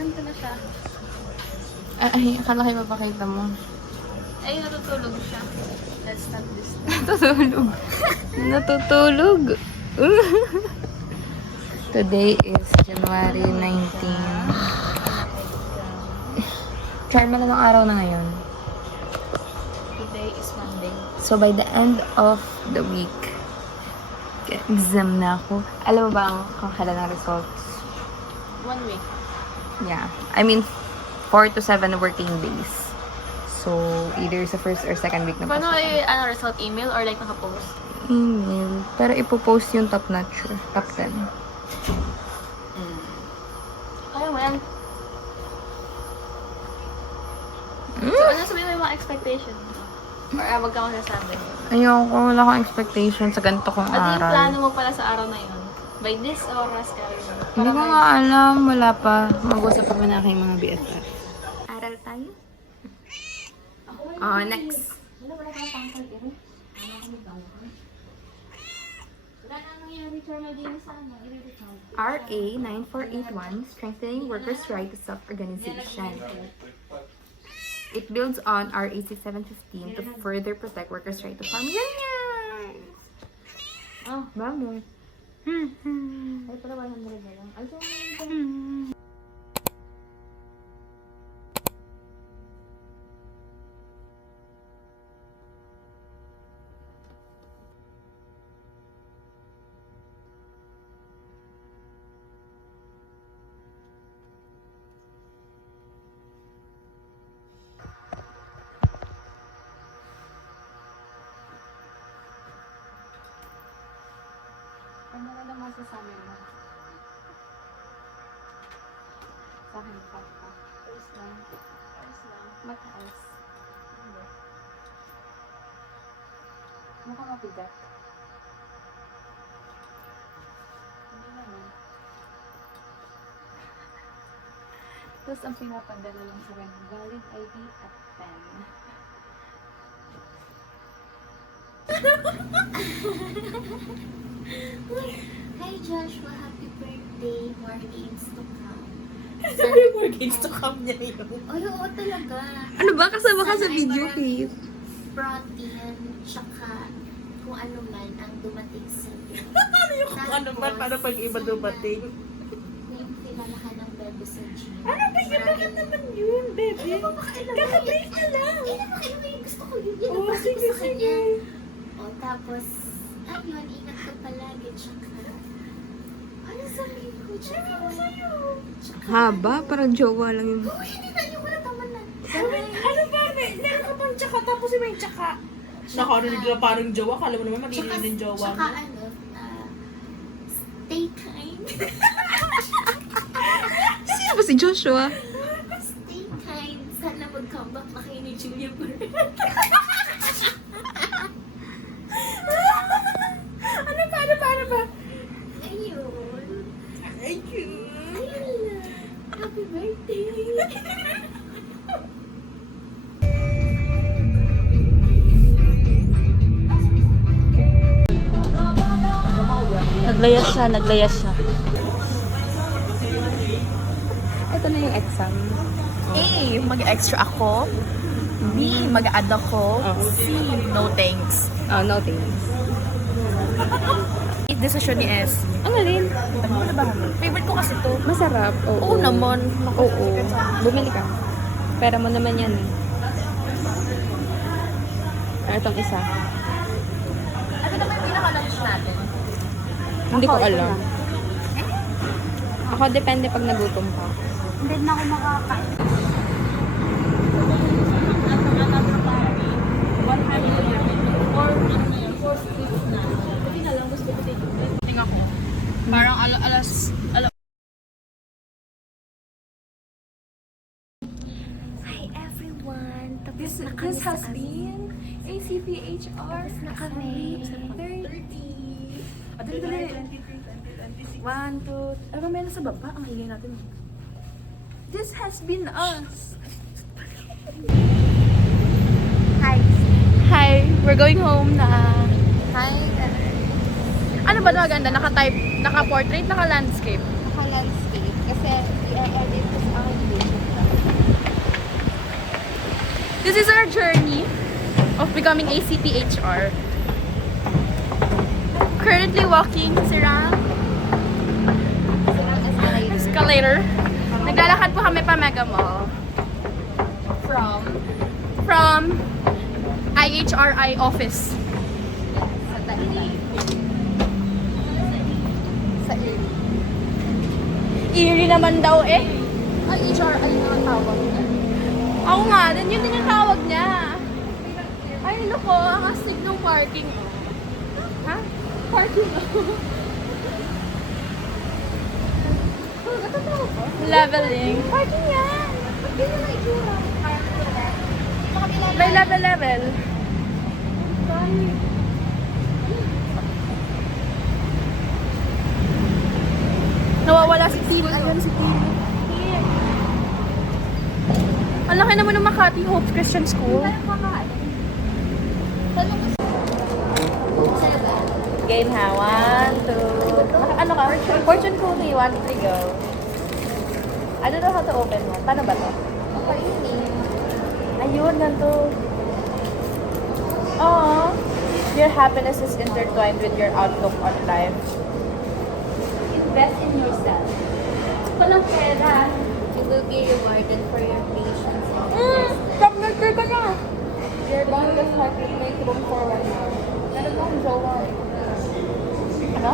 Ganito na siya. Ay, akala kayo mapakita mo. Ay, natutulog siya. Let's stop this. Natutulog. Natutulog. Today is January 19. Charma na ng araw na ngayon. Today is Monday. So by the end of the week, exam na ako. Alam mo ba kung kailan ang results? 1 week. Yeah. I mean, 4 to 7 working days. So, either sa first or second week na Paano pasok. ay result email or like nakapost? Email. Pero ipopost yung top notch. Top 10. Kaya mo yan. So, ano sabihin mo yung mga expectation mo? Or wag ka masasabi? Ayoko, wala akong expectation sa ganito kong Ano yung aral. plano mo pala sa araw na yun? By this oras ka rin. Hindi ko nga alam. Wala pa. Mag-usap pa na aking mga BFF. Aral tayo? Oh, next. Wala kang pangkal rin. Wala na nangyari, Charma, din sa ano, i-recount. RA 9481, Strengthening Workers' Right to Self-Organization. It builds on RA 6715 to further protect workers' right to farm. Ganyan! Oh, Vamos. ay pala 100 na lang. Ay, so, ano ka lang masasabi mo? Sa akin, papa. Ayos lang. Ayos lang. Mataas. Hindi. Mukhang mabigat. Hindi naman. Tapos ang pinapadala lang sa akin, valid ID at pen. Hi Joshua, happy birthday. More games to come. Sabi mo, games to come niya yun. Ay, oo talaga. Ano ba? Kasama ka sa Sana ay video, maraming Faith. Protein, tsaka kung ano man ang dumating sa iyo. Ano yung kung ano man, para pag iba dumating. Yung pinalahan ng bebe sa gym. Ano ba yun? Bakit naman yun, baby? Ano ba makailangan? Kakabreak na lang. Eh, napakailangan yung gusto ko yun. Yan ang Oo, bakit sige, ko sa kanya. sige. O, tapos, ayun, ingat ka palagi. Tsaka, ano sabihin ko? Tsaka, Haba, parang jowa lang yun. oh, hindi na yung wala tama na. Ano ba? Meron ka pang tsaka, tapos may tsaka. Nakarinig na parang jowa. Kala mo naman matinin ng jowa. Tsaka ano, stay kind. Sino ba si Joshua? Stay kind. Sana mag-come back na kayo ni Julia Burr. Ano ba? Ayun. Ayun. Ayun lang. Happy birthday. Naglayas siya. Ito na yung exam. A, mag-extra ako. B, mag-add ako. C, no thanks. Oh, no thanks. Decision ni S. Ano rin? Favorite ko kasi to. Masarap. Oo. Oo naman. Oo. Bumili ka. Pera mo naman yan eh. Itong isa. Ano naman yung pinaka-lunch natin? Hindi ko alam. Ako depende pag nagutom pa. Hindi na ako makakain. Parang alas Hi everyone. Tapos This na kami sa has been ACPHR. Tapos na kami. 30. Dali. 1, 2, ano ba meron sa baba? Ang ingay natin. This has been us. Hi. Hi, we're going home na. Hi guys. Ano ba ito maganda? Naka-type, naka-portrait, naka-landscape. Naka-landscape. Kasi i-edit ko sa akin This is our journey of becoming ACPHR. Currently walking Sirang escalator. Naglalakad po kami pa Mega Mall. From IHRI office. Sa Erie naman daw eh. IHRI na ang tawag niya. Oo nga, yun din yung tawag niya. Ay, loko, ang astig ng parking. Ha? Parking leveling. Parking yan. Ganyan ang itsura. May level. Nawawala si Tim. Ayun si Tim. Ang laki naman ng Makati Hope Christian School. Game ha? 1, 2... Ano ka? Fortune cookie. 1, 3, go. I don't know how to open one. Paano ba to? Ayun, ganito. Aww. Your happiness is intertwined with your outlook on life. Invest in yourself. Walang pera. You will be rewarded for your patience. Stop nurture ka na! Your boundless heart will make room for one more. Ano ba ang jowa eh? Ano?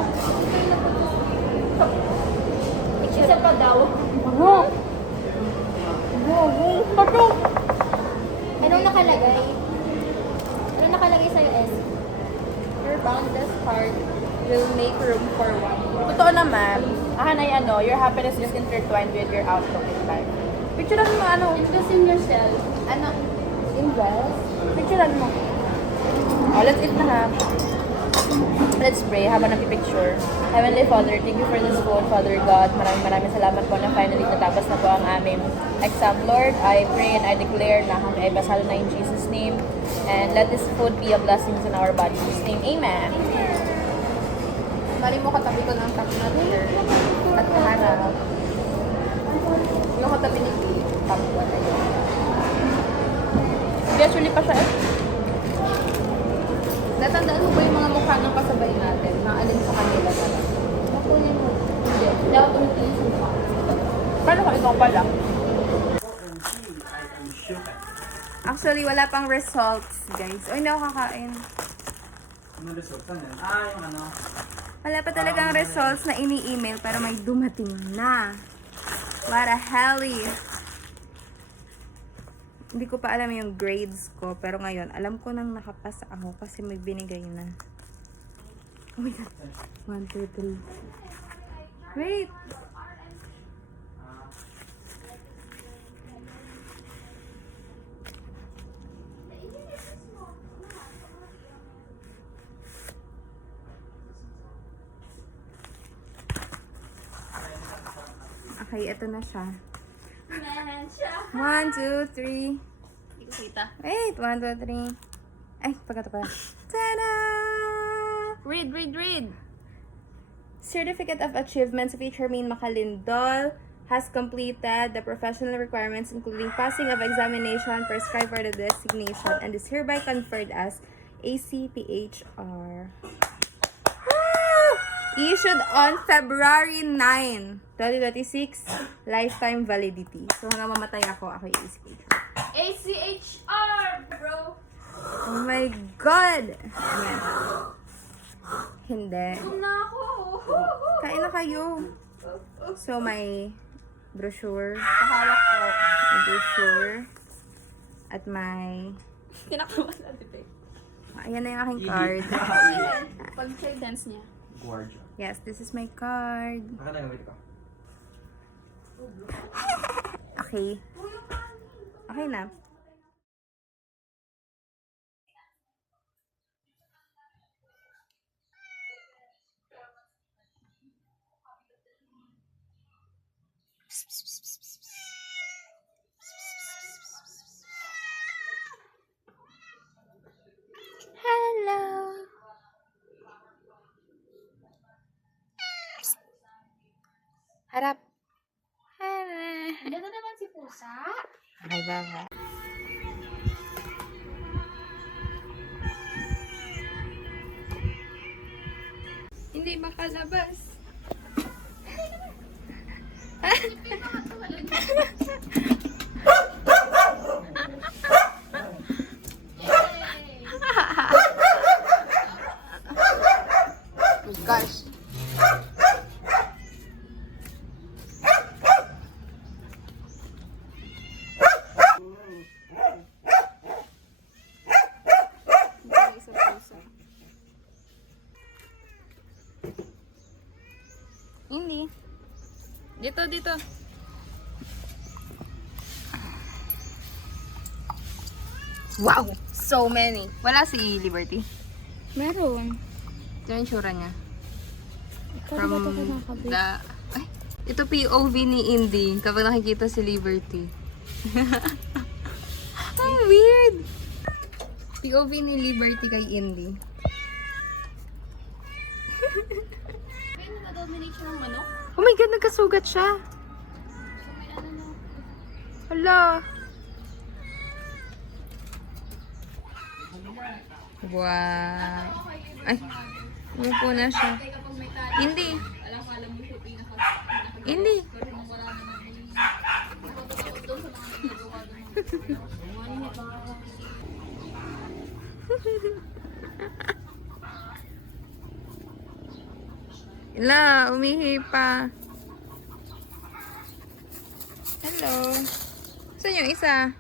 Isa pa daw. Ano? Ano? Anong nakalagay? Anong nakalagay sa'yo, S? Your boundless heart will make room for one more. Totoo naman. Ay ano, your happiness is intertwined with your outlook in life. Picturean mo ano? Invest in yourself. Ano? Invest? Picturean mo. Oh, let's eat na ha. Let's pray habang napipicture. Heavenly Father, thank you for this food, Father God. Maraming salamat po na finally natapos na po ang aming exam, Lord. I pray and I declare na kami ay basal na in Jesus' name. And let this food be a blessing in our bodies. In His name, Amen. Mali mo katabi ko ng top nut at kaharap. Yung katabi ni top nut. Actually pa siya eh. Natandaan mo ba yung mga mukha ng kasabay natin? Naalin sa kanila talaga. Makunin mo. Hindi. Dapat umitin mo. Paano kung ikaw pala? Actually, wala pang results, guys. O, hindi ako kakain. Ano results? Ano yan? Yung ano? Wala pa talagang results na ini-email pero may dumating na. What a helly. Hindi ko pa alam yung grades ko pero ngayon alam ko nang nakapasa ako kasi may binigay na. Oh my god. 1, 2, 3. Wait. Okay, ito na siya. 1, 2, 3. Wait, 1, 2, 3. Ay, pagkato pala. Ta-da! Read! Certificate of Achievement of Charmaine Macalindol has completed the professional requirements including passing of examination prescribed for the designation and is hereby conferred as ACPHR. Issued on February 9, 2026, lifetime validity. So hanggang mamatay ako yung ACPHR. ACHR, bro! Oh my God! Ayan. Hindi. Na ako! Kain na kayo. So may brochure. Pahawak ko. May brochure. At may... Kinakabahan natin. Ayan na yung aking card. Pag-play dance niya. Guardia. Yes, this is my card. Baka na gawin ko. Okay. Okay na. Hello. Harap. Hello. Ganda naman si Pusa. Bye bye. hindi makalabas. Gosh. Hindi. Dito. Wow! So many. Wala si Liberty. Meron. Ito yung tsura niya. From the... Ay! Ito POV ni Indy kapag nakikita si Liberty. Ang weird! POV ni Liberty kay Indy. Oh my God! Nagkasugat siya! Hala! Wow! Ay! Umupo na siya. Indy! Indy! Ila, umihi pa. Hello. Saan yung isa?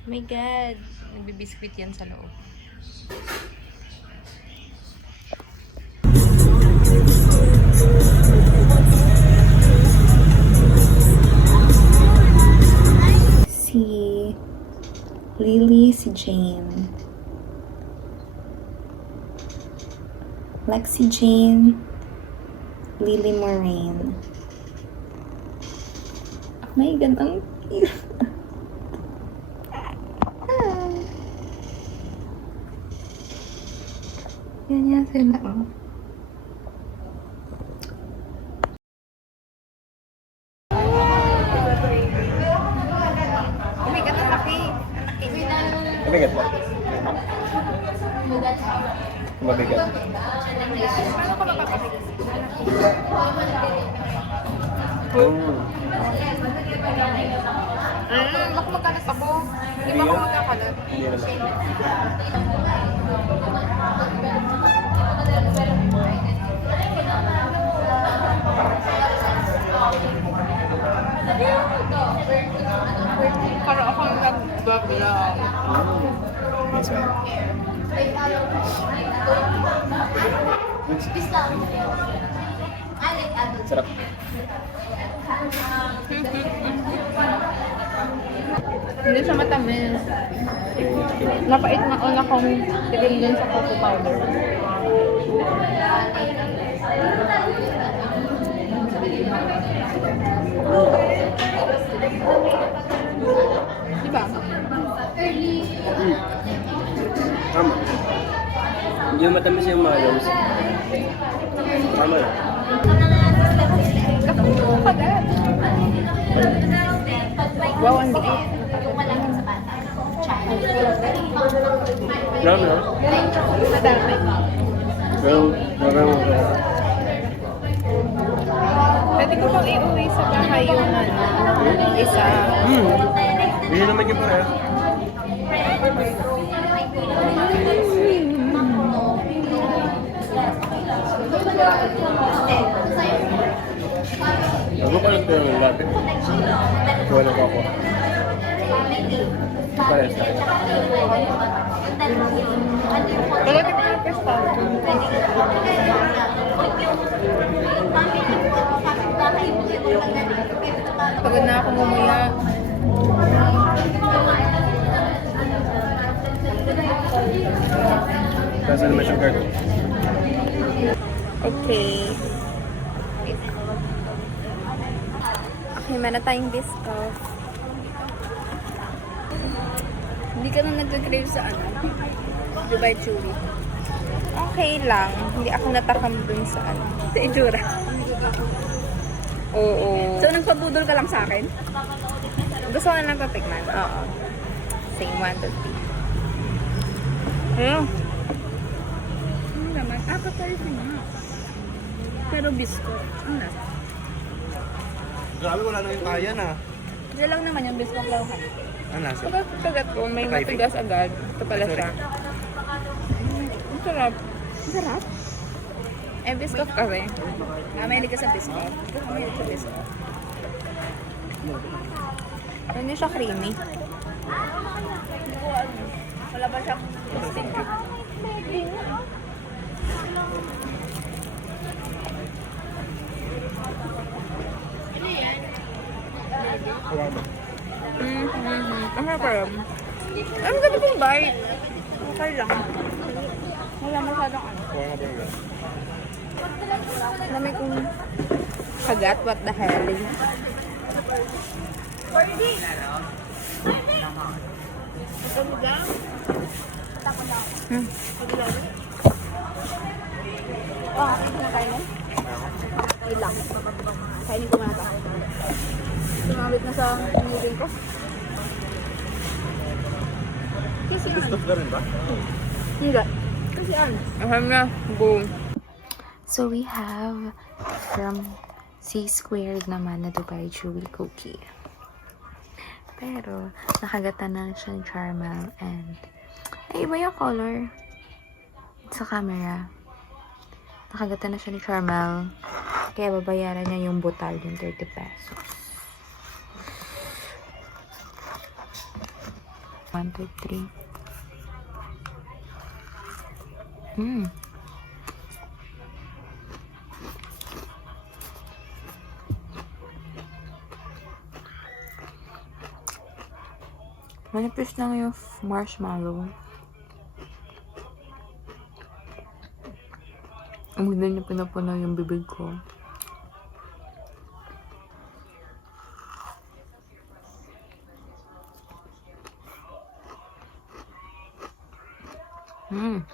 Oh my God. Nagbibiskwit yan sa loob. Si Lily, si Jane. Lexi Jane, Lily Moraine. Oh my God, ang cute. Yan sila. Oh. Oh my God, ang laki. Mabigat ba? Mabigat. Paano ka mapapakita? Baka magkalat ako. Hindi ba ako magkakalat? Hindi naman. Parang akong nag-vlog. That's right. Sarap. Hindi siya matamis. Napait na una kong tigil din sa cocoa powder. Diba? Tama. Hindi yung matamis yung mayos. Tama na. Wow, ang liit. Dami na. Madami. Pero, marami. Pwede ko bang iuwi sa bahay yung isa? Hindi naman yung pareha. Ano pa lang tayo ng latte? Kuha na ko ako. Parehas tayo. Kalapit na yung pesta. Pagod na ako mumuya. Kasi naman siyang card. Okay. Okay, meron tayong disco. Hindi ka na nag-crave sa ano? Dubai Chewy. Okay lang. Hindi ako natakam dun sa ano. Sa itsura. Oo. So, nagpabudol ka lang sa akin? Gusto ko na lang patikman. Oo. Same 1, 2, 3. Ayun. Ano naman? Appetizer nga. Pero biscuit. Ang nasa? Grabe, wala na yung kaya na. Diyan lang naman yung biscuit lang ka. Ano nasa? Kapag kagat ko, may Typing. matigas agad. Ito pala siya. Ang sarap. Ang sarap. Eh, biscuit kasi. Mahilig ka sa biscuit. Mahilig sa biscuit. Hindi siya creamy. Wala ba siyang instinct? Wala na. Ang sarap pa rin. Ang ganda pong bite. Okay lang. Wala masyadong ano. Wala na ba yun? Dami kong kagat. What the hell? Oh, kinakainin? Wait lang. Kainin ko muna ito. Sumabit na sa ngipin ko. Gusto ka rin ba? Hindi. Kasi ano? Aham na. Boom. So we have from C Squared naman na Dubai Chewy Cookie. Pero, nakagatan na siya ng caramel and ay, iba yung color sa camera. Nakagatan na siya ng caramel. Kaya babayaran niya yung butal, yung 30 pesos. 1, 2, 3. Manipis lang yung marshmallow. Ang ganda niya pinapunaw yung bibig ko. Mm.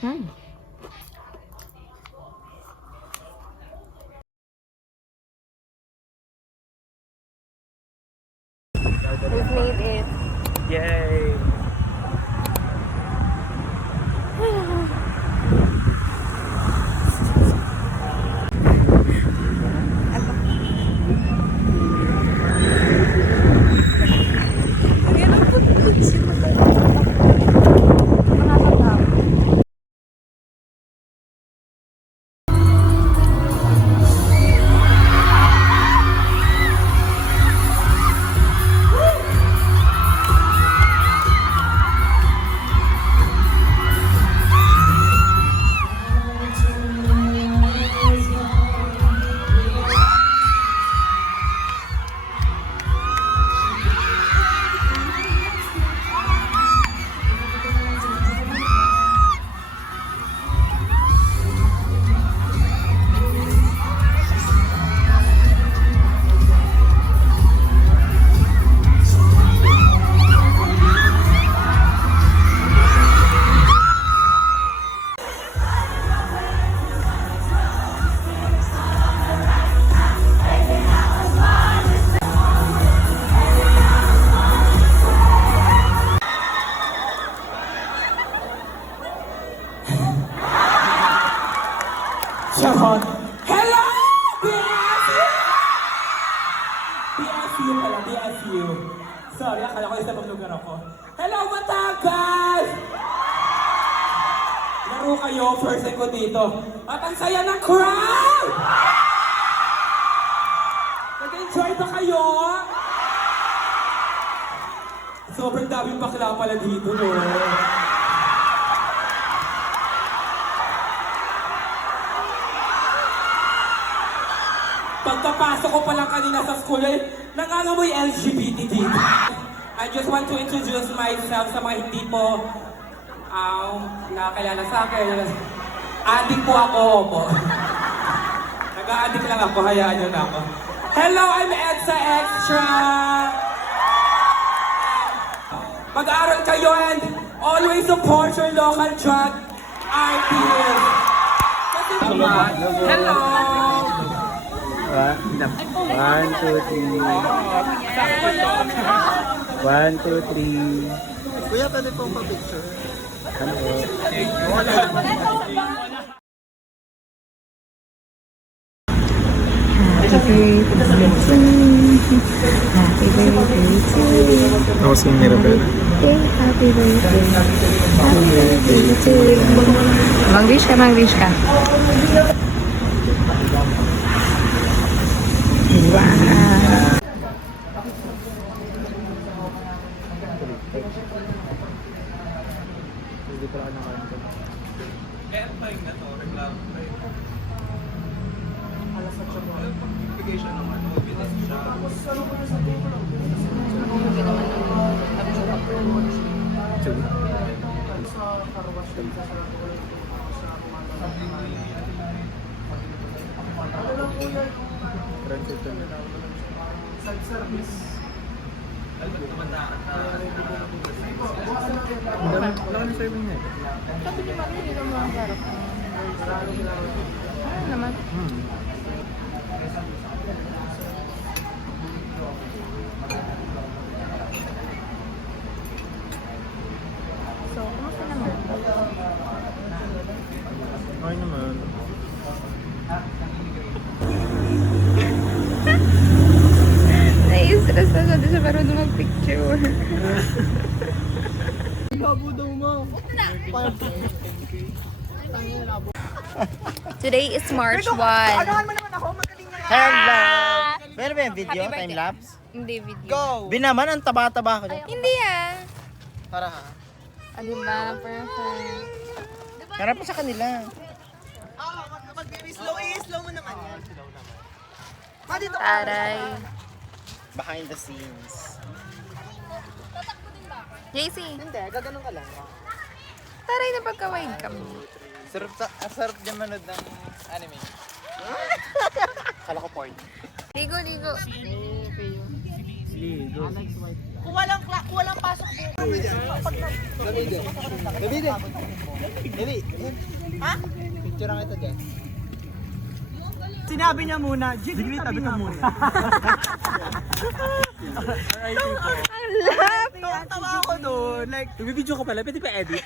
Mm. We've made it. Yay! Sharon. Hello! BSU! BSU pala, BSU. Sorry, akala ko isa pang lugar ako. Hello, Batangas! Laro kayo, first time ko dito. At ang saya ng crowd! Nag-enjoy ba kayo? Sobrang daming bakla pala dito, no? Pagkapasok ko pa lang kanina sa school, nangangamoy LGBT dito. I just want to introduce myself sa mga hindi po nakakilala sa akin. Adik po ako, opo. Nag-a-adik lang ako, hayaan nyo na ako. Hello, I'm Edsa Extra! Mag-aaral kayo and always support your local drug artist. Kasi hello! 1, 2, 3. 1, 2, 3. Kuya, pwede pong pa-picture. Ano po? Happy birthday to you. Ako si Mirabel. Happy birthday. Happy birthday to you. Mag-wish ka, mag-wish ka. Wow. Hindi pa ako nakain. Airtime na to, reklamo pa yun. Bigay siya ng ano, bilis siya. Wala na serving na eh. Sabi ni Mami, hindi naman ang sarap. Ano naman? So, kumusta naman? Okay naman. Nai-stress na siya. Di siya marunong mag-picture. Today is March 1. Hello! Meron ba yung video? Happy birthday. Time-lapse? Hindi video. Go! Binaman, ang taba-taba ko dyan. Hindi ah. Tara ha. O diba? Perfect. Harap mo sa kanila. Taray. Behind the scenes. JC, Hindi, gaganon ka lang. taray na pagka-wide kami. Sarap din manood ng anime. Kala ko porn. Ligo, ligo. Baby, Baby, ha? Picture ang ito dyan. Sinabi niya muna, Jiggly, tabi ka muna. Ang lap! Tawa ako doon. Like, Nagbibideo ka pala, pwede pa edit.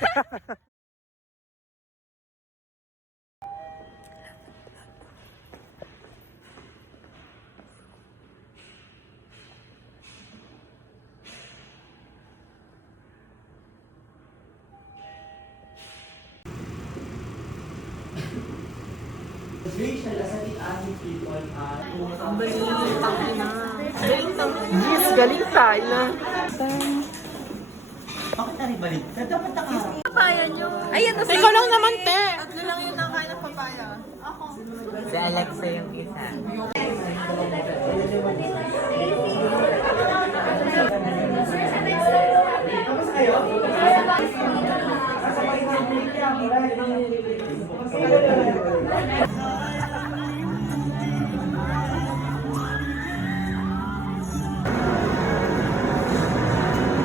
yes, galing tayo. Ayan, nasa Ikaw lang naman, te. Si Alexa yung isa.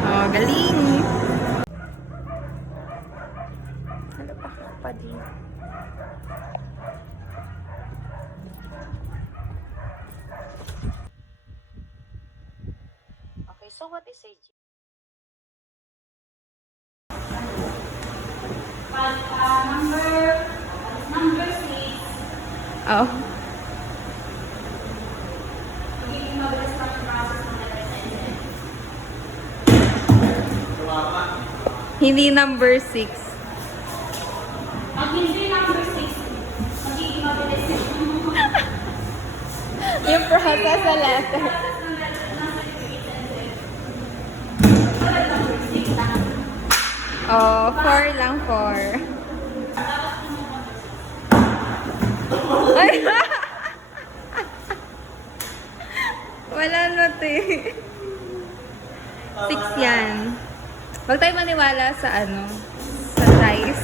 Oh, galing. Ano pa din? Okay, so what is AG? Oh. Hindi number 6. Pag hindi number 6, magiging mabilis Yung process sa letter. Oh, 4 lang, 4. Ay! Wala na, te. 6 yan. Huwag tayo maniwala sa ano, sa size.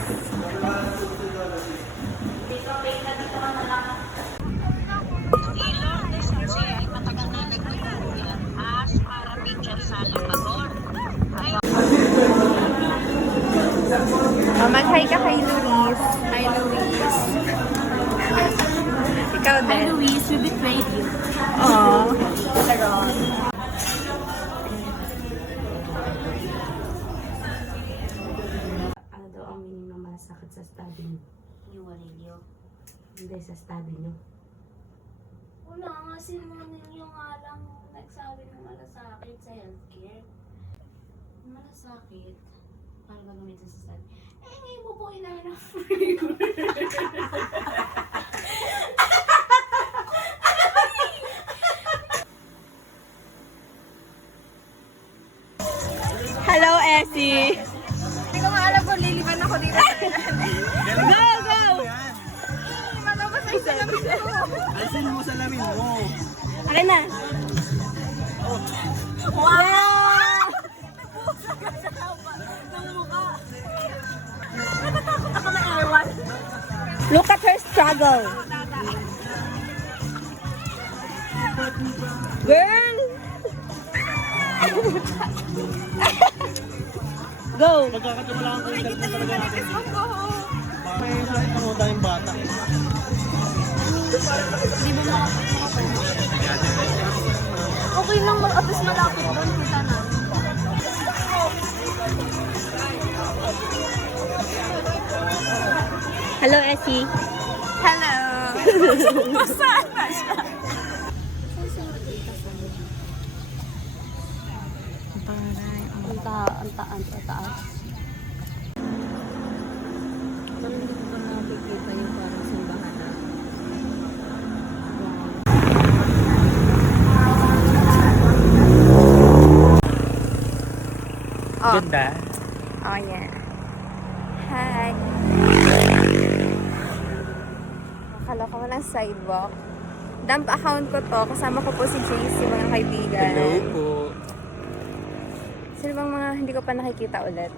Mag-hi ka kay Luis. Luis, we betrayed you. Ano daw ang meaning ng malasakit sa study niyo? Iwanilyo. Hindi sa study niyo. Wala nga si Monilyo nga lang nagsabi ng malasakit sa healthcare. Malasakit? Paano ba gamitin sa study? Eh, ngayon mo po namin ang free. Hello, Essie! Hindi ko nga alam kung liliban ako dito. Go, go! Matabas ay salamin ko. Alisin mo sa lamin mo. Akin na. Look at her struggle. Girl! Go! Magkakatiwalaan ko yung dalawa talaga natin. May sakit na mo tayong bata. Okay lang, at least malapit doon kita na. Hello, Essie. Hello. Saan na siya? Ang taas. Parang hindi ko na nakikita yung parang simbahan na. Ganda. Oh, yeah. Hi. Nakaloka mo ng sidewalk. Dump account ko to. Kasama ko po si JC, mga kaibigan. Hello po. Sino bang mga hindi ko pa nakikita ulit?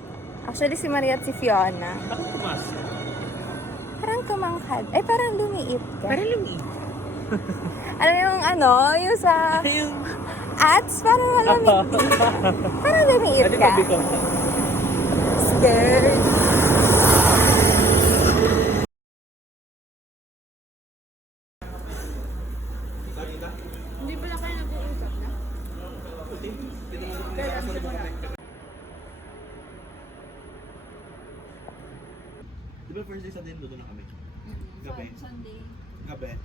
Actually, si Maria at si Fiona. Bakit pumasok? Parang tumangkad. Eh, parang lumiit ka. Parang lumiit. Alam mo yung ano, yung sa ads, parang lumiit. Parang lumiit Ano ka. tabi ko? Scared. Di ba first day sa din doon na kami? Gabi. Sunday. Gabi.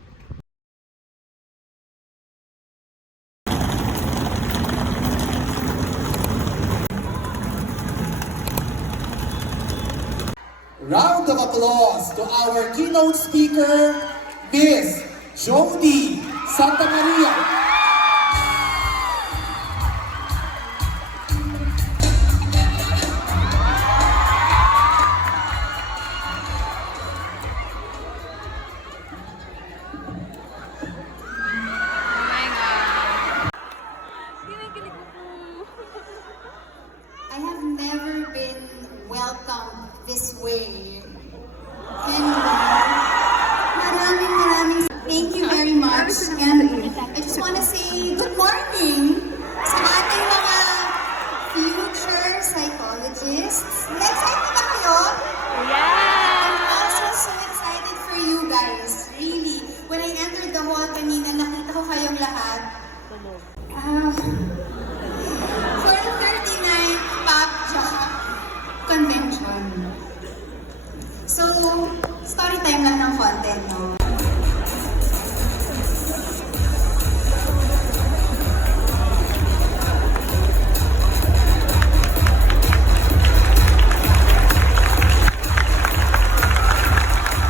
Round of applause to our keynote speaker, Miss Jody Santa Maria. I have never been welcomed this way. Anyway, maraming thank you very much. And I just want to say good morning sa ating mga future psychologists. Excited ba kayo? I'm also so excited for you guys. Really. When I entered the hall kanina, nakita ko kayong lahat. For the 39th Pop Jock Convention. So, story time lang ng content, no?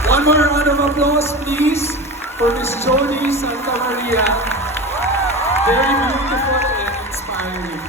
One more round of applause, please, for Miss Jody Santa Maria. Very beautiful and inspiring.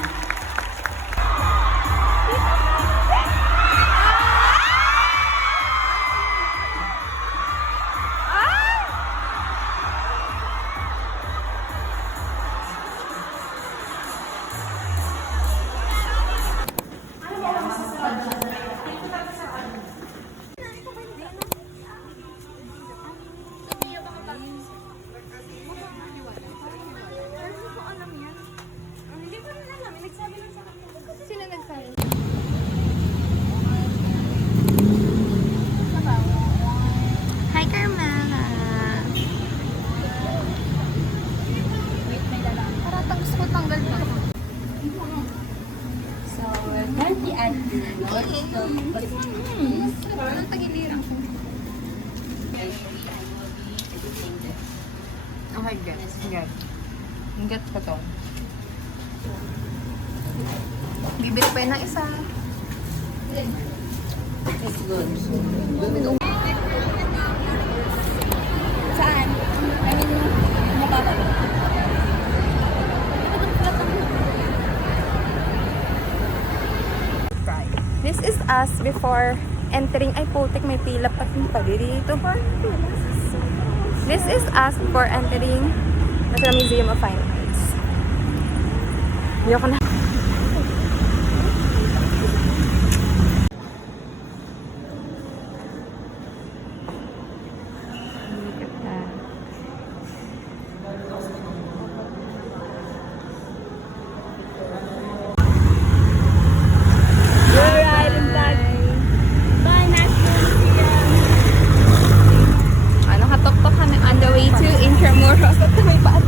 Parang tagilirang. Okay, guys. Get ko to. Bibili pa yun ng isa. It's good. Saan? I mean, mukha ba? This is us before entering. Ay, putik, may pila pa dito. This is us before entering National Museum of Fine Arts. Ayoko na. Nakatok-tok kami on the way to Intramuros at may ba't.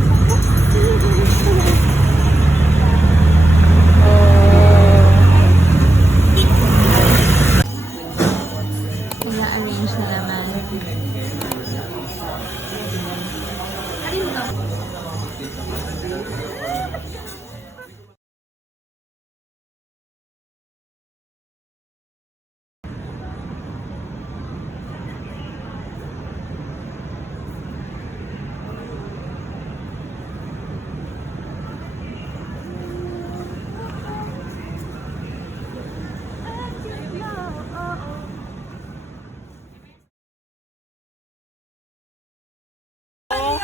Ina-arrange na naman.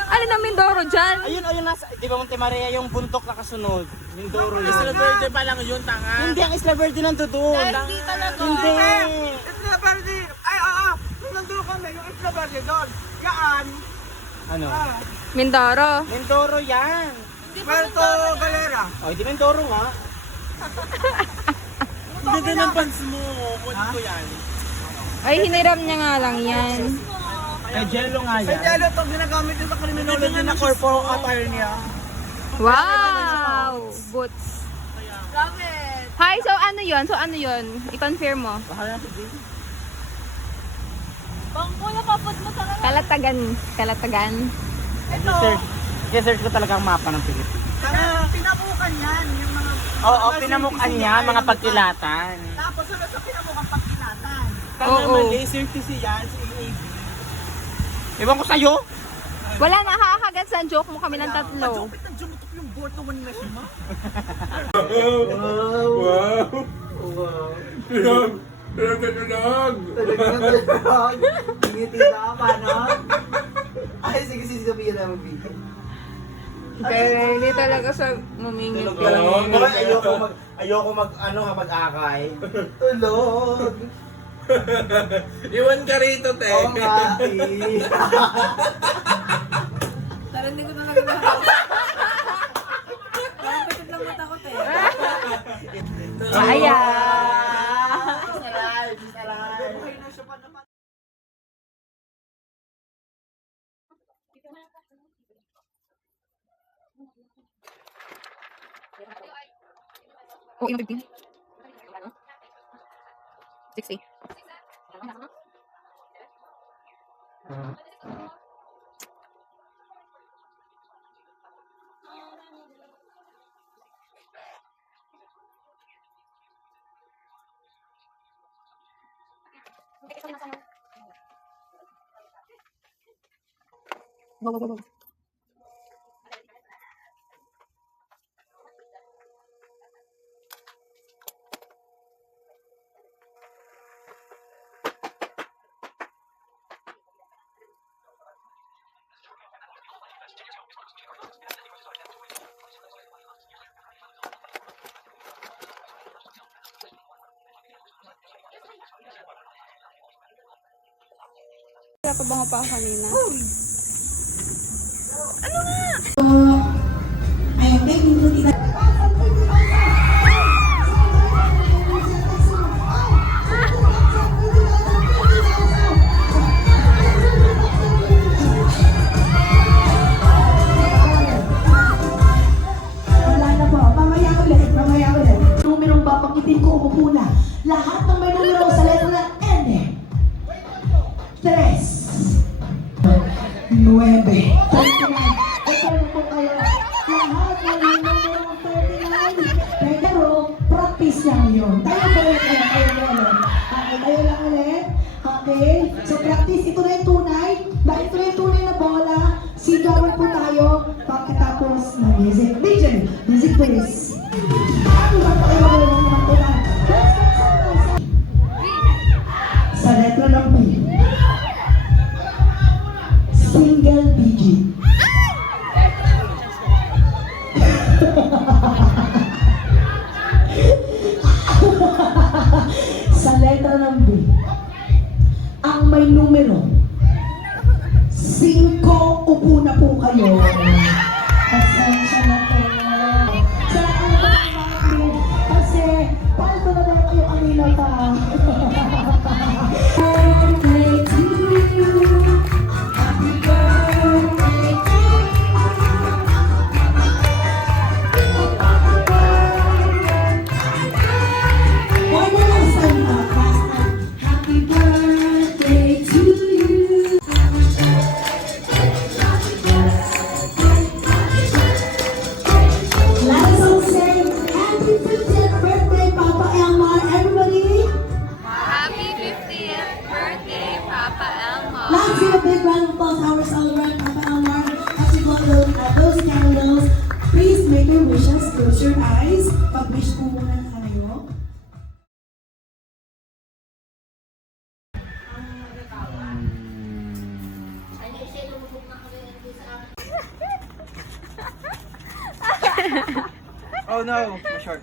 Ano na Mindoro dyan? Ayun, nasa, di ba Monte Maria yung buntok na kasunod? Mindoro yun. Isla Verde pa lang yun, tanga. Hindi, ang Isla Verde nandun doon. Hindi talaga. Hindi. Isla Verde. Ay, nung nandun kami, yung Isla Verde doon. Yan. Ano? Mindoro. Mindoro yan. Puerto Galera. Oh, di Mindoro nga. Ganda ng pants mo. Kunin ko yan. Ay, hiniram niya nga lang yan. Ay, jello nga yan. Ay, jello ito ginagamit din sa criminology na corporal attire niya. Wow! Boots. Love it! Hi, so ano yun? I-confirm mo. Bahala na pwede. Bangkuya, kapot mo talaga. Kalatagan. I-search ko talaga ang mapa ng Pilipinas. Pinamukan yan, yung mga... Oo, pinamukan niya, mga pagkilatan. Tapos sunod sa pinamukang pagkilatan. Tama naman, laser TC yan, sa EAB. Ewan ko sa'yo. Wala na, kakagat sa joke mo kami ng tatlo. Nag-jumutok yung board na one mesh mo. Ngiti na ka, no? Ay, sige, sabihin na mag-video. Pero hindi talaga sa mamingit. Ayoko mag-akay. Tulog. Iwan ka rito, te. Oo nga, Pero hindi ko talaga nakakita. Parang pikit lang mata ko, te. Kaya! Oh, yung 15? 60. Go. Pabango pa ako kanina. Mamaya ulit. Numerong babanggitin ko, umupo na. Lahat ng may numero Ito na po kayo. Lahat na yung numero 39. Pero, practice lang yun. Tayo po ulit kayo. Okay, tayo lang ulit. Okay, so practice. Ito na yung tunay. Dahil ito na yung tunay na bola, sigawan po tayo pagkatapos ng music. DJ, music please. Ano ba tayo ng mga tunay? Sa letra ng B. Single digit. Sa letra ng B. Ang may numero 5, upo na po kayo. Pasensya na po. Sa ano ba kasi palto na daw kayo kanina pa. Birthday to you. Happy birthday to you. One more last time, last time. Happy birthday to you. Let us all say happy 50th birthday, Papa Elmar. Everybody, Happy 50th birthday, Papa Elmo! let's give a big round of applause to our celebrant, Papa Elmar. As you blow those candles, please make your wishes. Close your eyes. Pag-wish po muna tayo. Oh no, my short.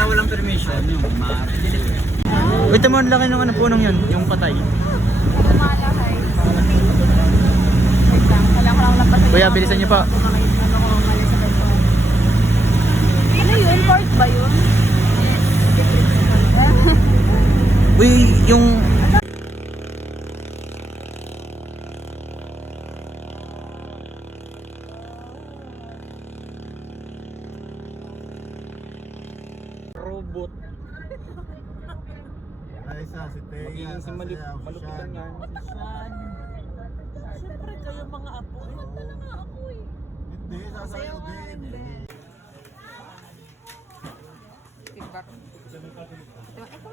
Walang permission yung wait mo, ang laki ng ano punong yun, yung patay. Kuya, bilisan niyo pa. Ano yun? Court ba yun? Uy, yung robot. Ay, sa si Teya, Si malupitan nga. Siyempre kayo mga apo. Ganda na nga ako eh. Hindi, sasayaw din eh. Feedback. Ito